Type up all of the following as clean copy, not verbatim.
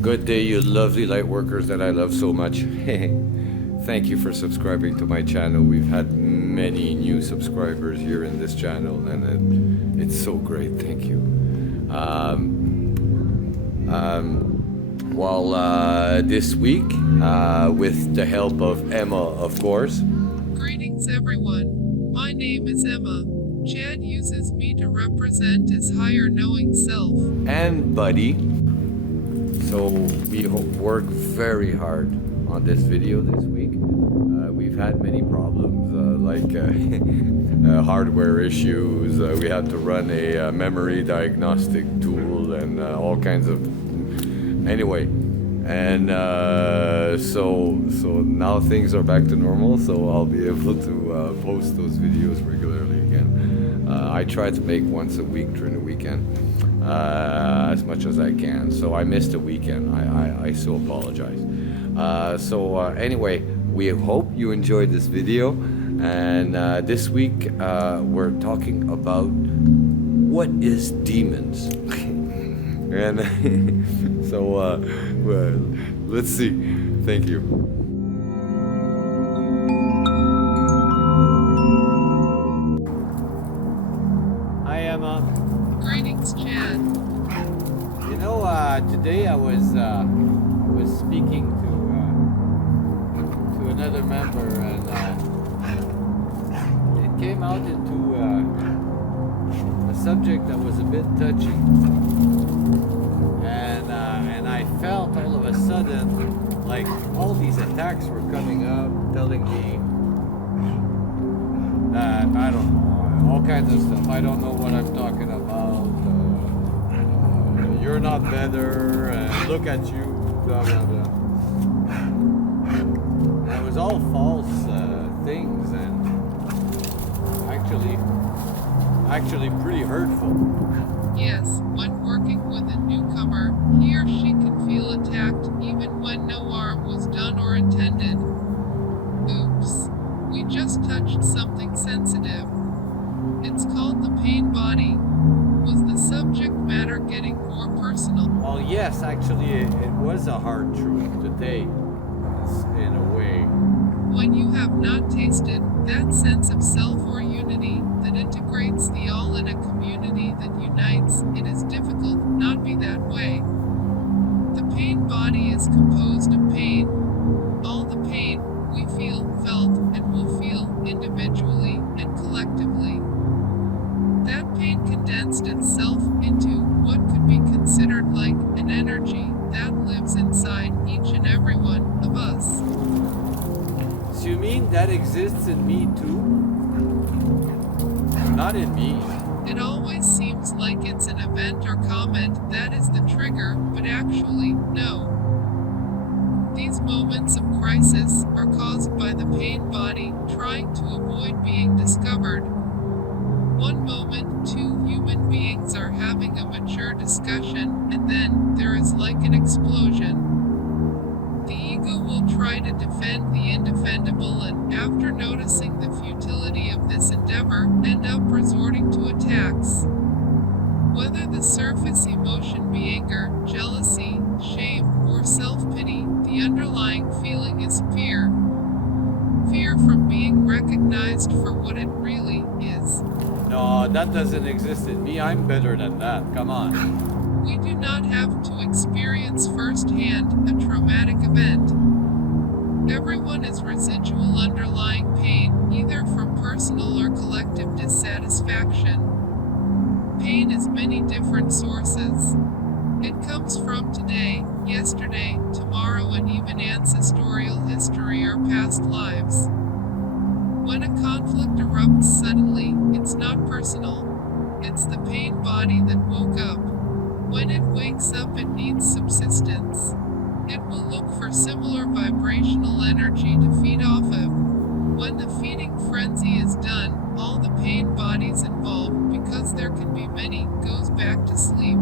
Good day, you lovely light workers that I love so much. Thank you for subscribing to my channel. We've had many new subscribers here in this channel, and it's so great. Thank you. This week, with the help of Emma, of course. Greetings, everyone. My name is Emma. Chad uses me to represent his higher knowing self. And Buddy. So we work very hard on this video this week. We've had many problems, like hardware issues. We had to run a memory diagnostic tool and all kinds of... Anyway, and so now things are back to normal, so I'll be able to post those videos regularly again. I try to make once a week during the weekend. As much as I can. So I missed a weekend. I so apologize. Anyway, we hope you enjoyed this video. And this week we're talking about what is demons. And so well, let's see. Thank you. Hi, Emma. Greetings, Chad. You know, today I was speaking to another member, and it came out into a subject that was a bit touchy, and I felt all of a sudden like all these attacks were coming up, telling me that I don't know. All kinds of stuff. I don't know what I'm talking about. You're not better. Look at you. Blah blah blah. And it was all false things, and actually pretty hurtful. Yes, when working with a newcomer, he or she can feel attacked even when no harm was done or intended. Oops. We just touched something sensitive. It's called the pain body. Was the subject matter getting more personal? Well, yes, actually, it was a hard truth to take, in a way. When you have not tasted that sense of self or unity that integrates the all in a community that unites, it is difficult not be that way. The pain body is composed of pain. All the pain we feel, felt, and will feel individually and collectively. That pain condensed itself into what could be considered like an energy that lives inside each and every one of us. So you mean that exists in me too? Not in me. It always seems like it's an event or comment that is the trigger, but actually, no. These moments of crisis are caused by the pain body trying to avoid being discovered. One moment, two human beings are having a mature discussion, and then there is like an explosion. The ego will try to defend the indefendable, and after noticing the futility of this endeavor, end up resorting to attacks. Whether the surface emotion be anger, jealousy, shame, or self-pity, the underlying feeling is fear. Fear from being recognized for what it really is. No, that doesn't exist in me. I'm better than that. Come on. We do not have to experience firsthand a traumatic event. Everyone is residual underlying pain, either from personal or collective dissatisfaction. Pain is many different sources. It comes from today, yesterday, tomorrow, and even ancestral history or past lives. When a conflict erupts suddenly, it's not personal. It's the pain body that woke up. When it wakes up, it needs subsistence. It will look for similar vibrational energy to feed off of. When the feeding frenzy is done, all the pain bodies involved, because there can be many, goes back to sleep.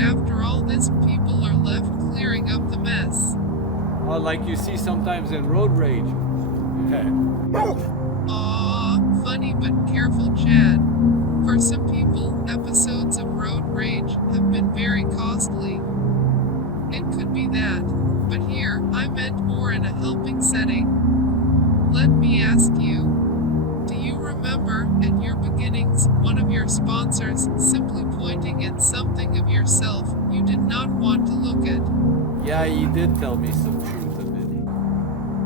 After all this, people are left clearing up the mess. Oh, like you see sometimes in road rage. Aw, funny but careful, Chad. For some people, episodes of road rage have been very costly. your beginnings, one of your sponsors, simply pointing at something of yourself you did not want to look at. Yeah, he did tell me some truth of it.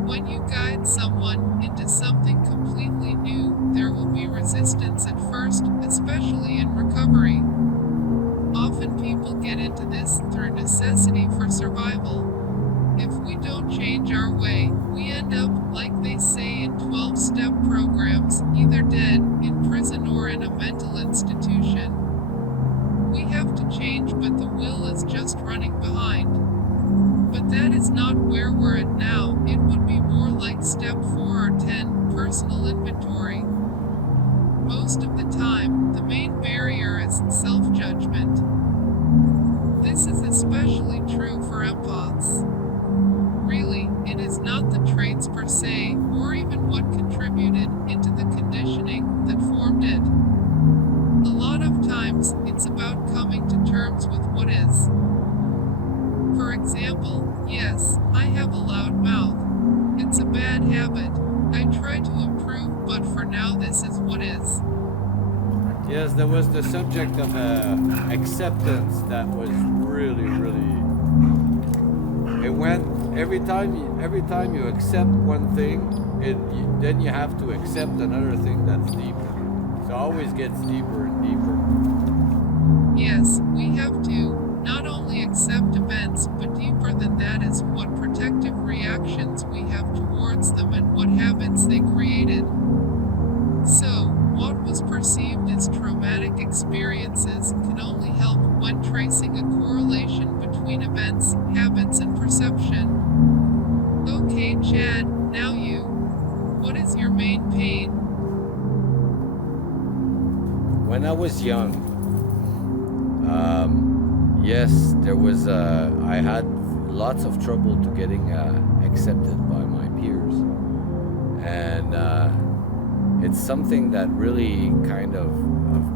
When you guide someone into something completely new, there will be resistance at first, especially in recovery. Often people get into this through necessity for survival. If we don't change our way, we end up, like they say in 12-step programs, either dead, in prison or in a mental institution. We have to change, but the will is just running behind. But that is not where we're at now. It would be more like step 4 or 10, personal inventory. Most of the time, the main barrier is self-judgment. This is especially true for empaths. Really, it is not the traits per se, or even what contributed into the conditioning that formed it. A lot of times, it's about coming to terms with what is. For example, yes, I have a loud mouth. It's a bad habit. I try to improve, but for now this is what is. Yes, there was the subject of acceptance that was really, it went every time you accept one thing, then you have to accept another thing that's deeper. So it always gets deeper and deeper. Yes, we have to not only accept events, but deeper than that is what protective reactions we have towards them and what habits they created. So, what was perceived as traumatic experiences can only help when tracing a correlation between events, habits, and perception. Okay, Chad, now you. What is your main pain? When I was young, yes, there was. I had lots of trouble to getting accepted by my peers, and it's something that really kind of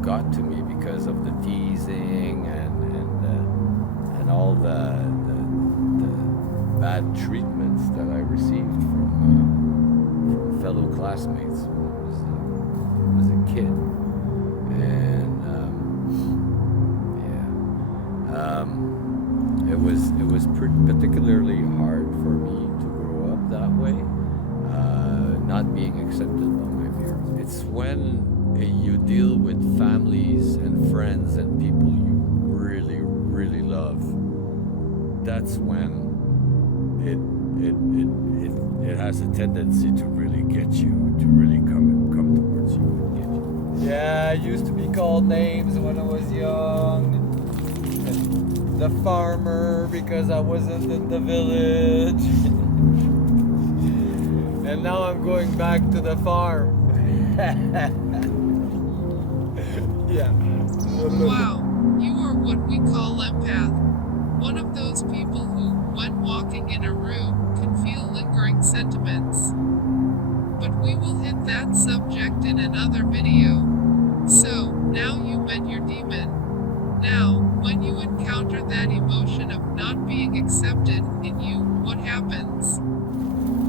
got to me because of the teasing and all the bad treatments that I received from fellow classmates when I was a kid. And it was particularly hard for me to grow up that way, not being accepted by my peers. It's when you deal with families and friends and people you really, really love. That's when it has a tendency to really get you, to really come towards you and get you. Yeah, I used to be called names when I was young. The farmer, because I wasn't in the village. And now I'm going back to the farm. Yeah. Wow, you are what we call empath. One of those people who, when walking in a room, can feel lingering sentiments. But we will hit that subject in another video. So, now you met your demon. Now, when you encounter that emotion of not being accepted in you, what happens?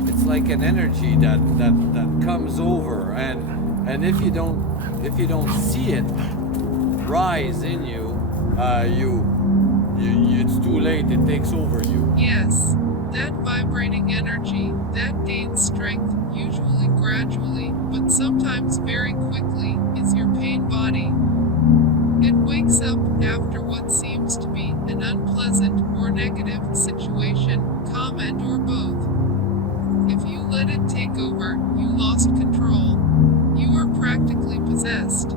It's like an energy that comes over, and if you don't see it rise in you, it's too late. It takes over you. Yes, that vibrating energy, that gains strength, usually gradually, but sometimes very quickly, is your pain body. It wakes up after what seems to be an unpleasant or negative situation, comment, or both. If you let it take over, you lost control. You are practically possessed.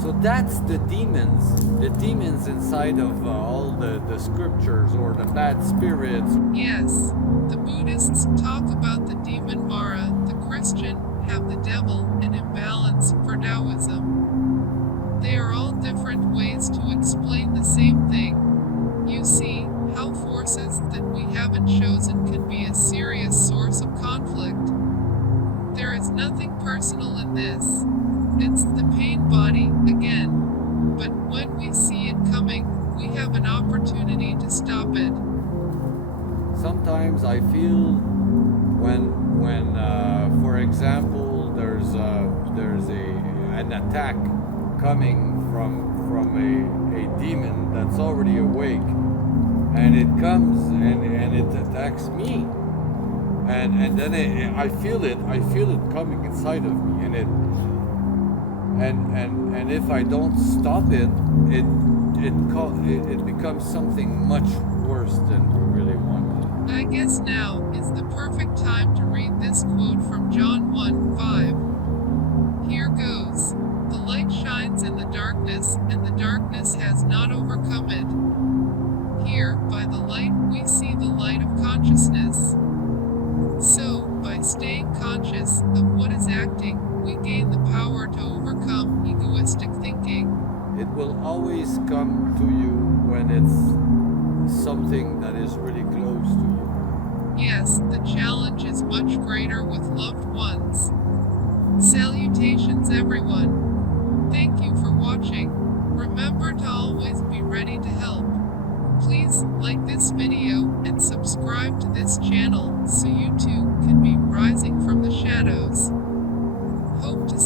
So that's the demons inside of all the scriptures or the bad spirits. Yes, the Buddhists talk about the demon Mara, the Christian have the devil, an imbalance for Taoism. They are all different ways to explain the same thing. You see, how forces that we haven't chosen can be a serious source of conflict. There is nothing personal in this. It's the pain body, again. But when we see it coming, we have an opportunity to stop it. Sometimes I feel when for example, there's an an attack coming from a demon that's already awake, and it comes and it attacks me, and then I feel it coming inside of me, and if I don't stop it, it becomes something much worse than we really wanted. I guess now is the perfect time to read this quote from John 1:5. Here goes. The light shines in the darkness, and the darkness has not overcome it. Here, by the light, we see the light of consciousness. So, by staying conscious of what is acting, we gain the power to overcome egoistic thinking. It will always come to you when it's something that is really close to you. Yes, the challenge is much greater with loved ones. Salutations, everyone. Thank you for watching. Remember to always be ready to help. Please like this video and subscribe to this channel so you too can be rising from the shadows. Hope to